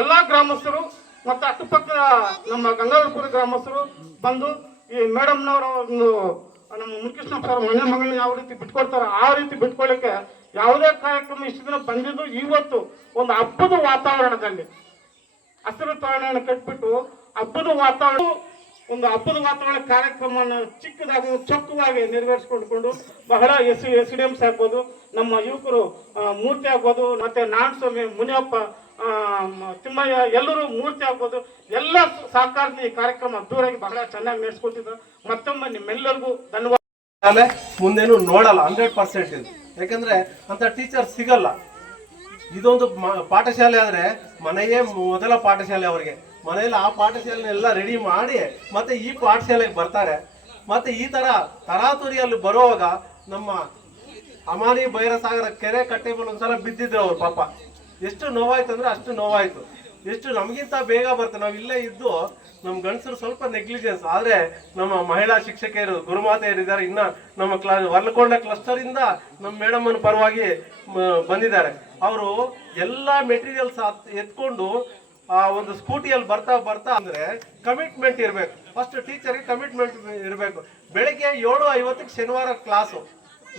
ಎಲ್ಲ ಗ್ರಾಮಸ್ಥರು ಮತ್ತು ಅಕ್ಕಪಕ್ಕದ ನಮ್ಮ ಗಂಗಾಧರಪುರ ಗ್ರಾಮಸ್ಥರು ಬಂದು ಈ ಮೇಡಮ್ನವರ ಒಂದು ನಮ್ಮ ಮುನಿಕೃಷ್ಣ ಸರ್ ಮನೆ ಮಗಳನ್ನ ಯಾವ ರೀತಿ ಬಿಟ್ಕೊಡ್ತಾರೆ ಆ ರೀತಿ ಬಿಟ್ಕೊಳ್ಳಿಕ್ಕೆ ಯಾವುದೇ ಕಾರ್ಯಕ್ರಮ ಇಷ್ಟು ದಿನ ಬಂದಿದ್ದು ಇವತ್ತು ಒಂದು ಹಬ್ಬದ ವಾತಾವರಣದಲ್ಲಿ ಹಸಿರು ತೋರಣವನ್ನು ಕಟ್ಬಿಟ್ಟು ಹಬ್ಬದ ವಾತಾವರಣ ಒಂದು ಹಬ್ಬದ ವಾತಾವರಣ ಕಾರ್ಯಕ್ರಮವನ್ನು ಚಿಕ್ಕದಾಗಿ ಚೊಕ್ಕವಾಗಿ ನೆರವೇರಿಸಿಕೊಂಡು ಬಹಳ ಎಸ್.ಡಿ.ಎಂ ಆಗ್ಬೋದು, ನಮ್ಮ ಯುವಕರು ಮೂರ್ತಿ ಆಗ್ಬೋದು, ಮತ್ತೆ ನಾರಾಯಣಸ್ವಾಮಿ ಮುನಿಯಪ್ಪ ತಿಮ್ಮಯ್ಯ ಎಲ್ಲರೂ ಮೂರ್ತಿ ಆಗ್ಬೋದು, ಎಲ್ಲ ಸಹಕಾರದ ಈ ಕಾರ್ಯಕ್ರಮ ಅದ್ದೂರಾಗಿ ಬಹಳ ಚೆನ್ನಾಗಿ ನಡೆಸ್ಕೊಟ್ಟಿದ್ದಾರೆ. ಮತ್ತೊಮ್ಮೆ ನಿಮ್ಮೆಲ್ಲರಿಗೂ ಧನ್ಯವಾದ. ಮುಂದೇನು ನೋಡಲ್ಲ 100% ಇದು, ಯಾಕಂದ್ರೆ ಅಂತ ಟೀಚರ್ ಸಿಗಲ್ಲ. ಇದೊಂದು ಪಾಠಶಾಲೆ ಆದ್ರೆ ಮನೆಯೇ ಮೊದಲ ಪಾಠಶಾಲೆ ಅವರಿಗೆ. ಮನೆಯಲ್ಲಿ ಆ ಪಾಠಶಾಲೆನೆಲ್ಲ ರೆಡಿ ಮಾಡಿ ಮತ್ತೆ ಈ ಪಾಠಶಾಲೆಗೆ ಬರ್ತಾರೆ. ಮತ್ತೆ ಈ ತರ ತರಾತುರಿಯಲ್ಲಿ ಬರುವಾಗ ನಮ್ಮ ಅಮಾನಿ ಭೈರಸಾಗರ ಕೆರೆ ಕಟ್ಟೆ ಮೇಲೆ ಒಂದ್ಸಲ ಬಿದ್ದಿದ್ರು ಅವ್ರು. ಪಾಪ ಎಷ್ಟು ನೋವಾಯ್ತು ಅಂದ್ರೆ ಅಷ್ಟು ನೋವಾಯ್ತು. ಎಷ್ಟು ನಮಗಿಂತ ಬೇಗ ಬರ್ತದೆ. ನಾವು ಇಲ್ಲೇ ಇದ್ದು ನಮ್ಮ ಗಂಡಸರು ಸ್ವಲ್ಪ ನೆಗ್ಲಿಜೆನ್ಸ್ ಆದ್ರೆ ನಮ್ಮ ಮಹಿಳಾ ಶಿಕ್ಷಕಿಯರು ಗುರುಮಾತೆಯರಿದ್ದಾರೆ. ಇನ್ನ ನಮ್ಮ ವರ್ಲಕೊಂಡ ಕ್ಲಸ್ಟರ್ ಇಂದ ನಮ್ಮ ಮೇಡಮ್ ಅನ್ನ ಪರವಾಗಿ ಬಂದಿದ್ದಾರೆ. ಅವರು ಎಲ್ಲ ಮೆಟೀರಿಯಲ್ಸ್ ಎತ್ಕೊಂಡು ಆ ಒಂದು ಸ್ಕೂಟಿಯಲ್ಲಿ ಬರ್ತಾ ಅಂದ್ರೆ ಕಮಿಟ್ಮೆಂಟ್ ಇರಬೇಕು. ಫಸ್ಟ್ ಟೀಚರ್ಗೆ ಕಮಿಟ್ಮೆಂಟ್ ಇರಬೇಕು. ಬೆಳಗ್ಗೆ 7:50 ಶನಿವಾರ ಕ್ಲಾಸು.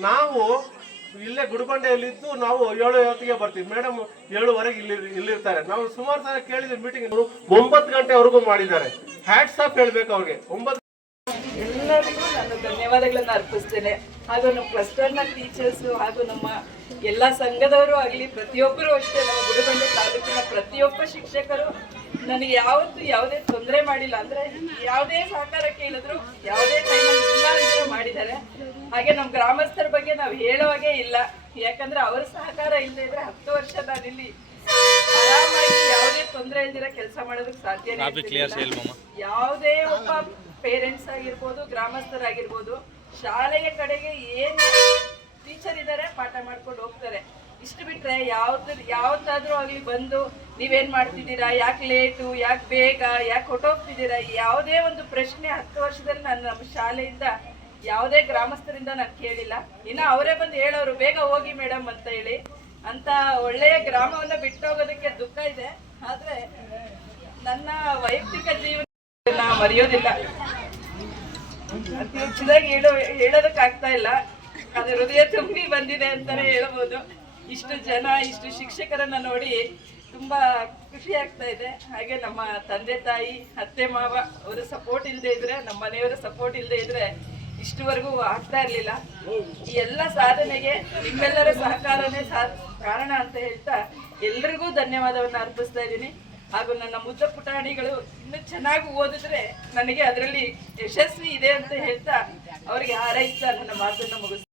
ನಾವು ಇಲ್ಲೇ ಗುಡಿಬಂಡೆಯಲ್ಲಿದ್ದು ನಾವು 7:50 ಬರ್ತೀವಿ. ಮೇಡಮ್ 7:15 ಇಲ್ಲಿರ್ತಾರೆ. ನಾವು ಸುಮಾರು ಸಲ ಕೇಳಿದ್ವಿ ಮೀಟಿಂಗ್, 9 ಗಂಟೆವರೆಗೂ ಮಾಡಿದ್ದಾರೆ. ಹ್ಯಾಟ್ಸ್ ಆಫ್ ಹೇಳ್ಬೇಕು ಅವ್ರಿಗೆ. 9 ಎಲ್ಲರಿಗೂ ನಾನು ಧನ್ಯವಾದಗಳನ್ನು ಅರ್ಪಿಸ್ತೇನೆ. ಹಾಗೂ ನಮ್ಮ ಕ್ಲಸ್ಟರ್ನ ಟೀಚರ್ಸು ಹಾಗೂ ನಮ್ಮ ಎಲ್ಲ ಸಂಘದವರು ಆಗಲಿ ಪ್ರತಿಯೊಬ್ಬರು ಅಷ್ಟೇ, ನಮ್ಮ ಗುಡಿಬಂಡೆ ತಾಲೂಕಿನ ಪ್ರತಿಯೊಬ್ಬ ಶಿಕ್ಷಕರು ನನಗೆ ಯಾವತ್ತೂ ಯಾವುದೇ ತೊಂದರೆ ಮಾಡಿಲ್ಲ. ಅಂದರೆ ಯಾವುದೇ ಸಹಕಾರ ಕೇಳಿದ್ರು ಯಾವುದೇ ಟೈಮಲ್ಲಿ ಇಲ್ಲ ಅಂತ ಮಾಡಿದ್ದಾರೆ. ಹಾಗೆ ನಮ್ಮ ಗ್ರಾಮಸ್ಥರ ಬಗ್ಗೆ ನಾವು ಹೇಳುವಾಗೇ ಇಲ್ಲ. ಯಾಕಂದ್ರೆ ಅವರ ಸಹಕಾರ ಇಲ್ಲದೆ ಇದ್ರೆ 10 ವರ್ಷ ನಾನಿಲ್ಲಿ ಆರಾಮಾಗಿ ಯಾವುದೇ ತೊಂದರೆ ಇಲ್ದಿರ ಕೆಲಸ ಮಾಡೋದಕ್ಕೆ ಸಾಧ್ಯ. ಯಾವುದೇ ಒಬ್ಬ ಪೇರೆಂಟ್ಸ್ ಆಗಿರ್ಬೋದು, ಗ್ರಾಮಸ್ಥರಾಗಿರ್ಬೋದು, ಶಾಲೆಯ ಕಡೆಗೆ ಏನು ಟೀಚರ್ ಇದ್ದಾರೆ ಪಾಠ ಮಾಡ್ಕೊಂಡು ಹೋಗ್ತಾರೆ. ಇಷ್ಟು ಬಿಟ್ರೆ ಯಾವತ್ತಾದ್ರೂ ಆಗಲಿ ಬಂದು ನೀವೇನ್ ಮಾಡ್ತಿದ್ದೀರಾ, ಯಾಕೆ ಲೇಟು, ಯಾಕೆ ಬೇಗ, ಯಾಕೆ ಹೊಟ್ಟೋಗ್ತಿದ್ದೀರಾ, ಯಾವುದೇ ಒಂದು ಪ್ರಶ್ನೆ 10 ವರ್ಷದಲ್ಲಿ ನಾನು ನಮ್ಮ ಶಾಲೆಯಿಂದ ಯಾವುದೇ ಗ್ರಾಮಸ್ಥರಿಂದ ನಾನು ಕೇಳಿಲ್ಲ. ಇನ್ನು ಅವರೇ ಬಂದು ಹೇಳೋರು ಬೇಗ ಹೋಗಿ ಮೇಡಮ್ ಅಂತ ಹೇಳಿ. ಅಂತ ಒಳ್ಳೆಯ ಗ್ರಾಮವನ್ನ ಬಿಟ್ಟೋಗೋದಕ್ಕೆ ದುಃಖ ಇದೆ. ಆದ್ರೆ ನನ್ನ ವೈಯಕ್ತಿಕ ಜೀವನ ಮರೆಯೋದಿಲ್ಲ. ಅತಿ ಹೆಚ್ಚಿದಾಗಿ ಹೇಳೋದಕ್ಕಾಗ್ತಾ ಇಲ್ಲ. ಅದು ಹೃದಯ ತುಂಬಿ ಬಂದಿದೆ ಅಂತಾನೆ ಹೇಳ್ಬೋದು. ಇಷ್ಟು ಜನ, ಇಷ್ಟು ಶಿಕ್ಷಕರನ್ನ ನೋಡಿ ತುಂಬಾ ಖುಷಿ ಆಗ್ತಾ ಇದೆ. ಹಾಗೆ ನಮ್ಮ ತಂದೆ ತಾಯಿ, ಅತ್ತೆ ಮಾವ ಅವರ ಸಪೋರ್ಟ್ ಇಲ್ಲದೆ ಇದ್ರೆ, ನಮ್ಮ ಮನೆಯವರ ಸಪೋರ್ಟ್ ಇಲ್ಲದೆ ಇದ್ರೆ ಇಷ್ಟುವರೆಗೂ ಆಗ್ತಾ ಇರ್ಲಿಲ್ಲ. ಈ ಎಲ್ಲ ಸಾಧನೆಗೆ ನಿಮ್ಮೆಲ್ಲರ ಸಹಕಾರನೇ ಕಾರಣ ಅಂತ ಹೇಳ್ತಾ ಎಲ್ರಿಗೂ ಧನ್ಯವಾದವನ್ನ ಅರ್ಪಿಸ್ತಾ ಇದ್ದೀನಿ. ಹಾಗೂ ನನ್ನ ಮುದ್ದ ಪುಟಾಣಿಗಳು ಇನ್ನೂ ಚೆನ್ನಾಗಿ ಓದಿದ್ರೆ ನನಗೆ ಅದರಲ್ಲಿ ಯಶಸ್ವಿ ಇದೆ ಅಂತ ಹೇಳ್ತಾ ಅವರಿಗೆ ಹಾರೈಸ್ತಾ ನನ್ನ ಮಾತನ್ನು ಮುಗಿಸ್ತೀನಿ.